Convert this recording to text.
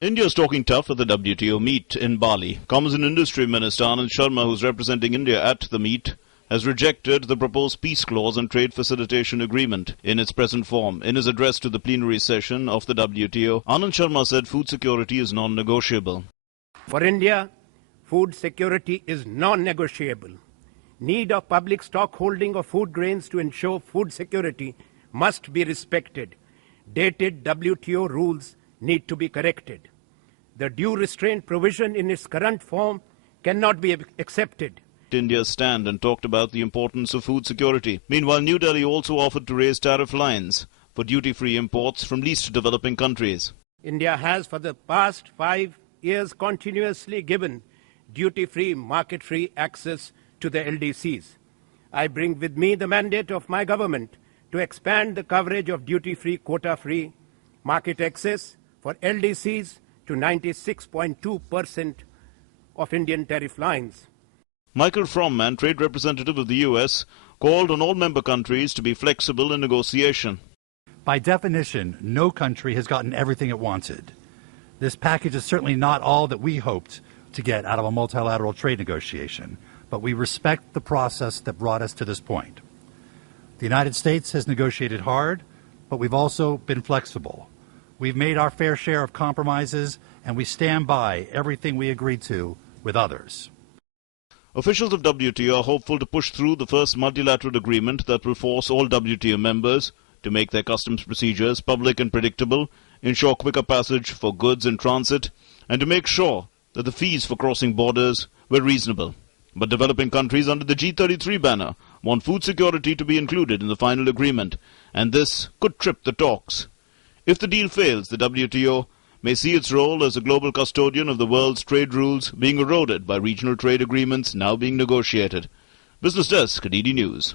India is talking tough at the WTO meet in Bali. Commerce and Industry Minister Anand Sharma, who's representing India at the meet, has rejected the proposed peace clause and trade facilitation agreement in its present form. In his address to the plenary session of the WTO, Anand Sharma said food security is non-negotiable. For India, food security is non-negotiable. Need of public stockholding of food grains to ensure food security must be respected. Dated WTO rules need to be corrected. The due restraint provision in its current form cannot be accepted. India's stand and talked about the importance of food security. Meanwhile, New Delhi also offered to raise tariff lines for duty-free imports from least developing countries. India has for the past 5 years continuously given duty-free, market-free access to the LDCs. I bring with me the mandate of my government to expand the coverage of duty-free, quota-free market access for LDCs to 96.2% of Indian tariff lines. Michael Frommman, trade representative of the US, called on all member countries to be flexible in negotiation. By definition, no country has gotten everything it wanted. This package is certainly not all that we hoped to get out of a multilateral trade negotiation, but we respect the process that brought us to this point. The United States has negotiated hard, but we've also been flexible. We've made our fair share of compromises, and we stand by everything we agreed to with others. Officials of WTO are hopeful to push through the first multilateral agreement that will force all WTO members to make their customs procedures public and predictable, ensure quicker passage for goods in transit, and to make sure that the fees for crossing borders were reasonable. But developing countries under the G33 banner want food security to be included in the final agreement, and this could trip the talks. If the deal fails, the WTO may see its role as a global custodian of the world's trade rules being eroded by regional trade agreements now being negotiated. Business Desk, DD News.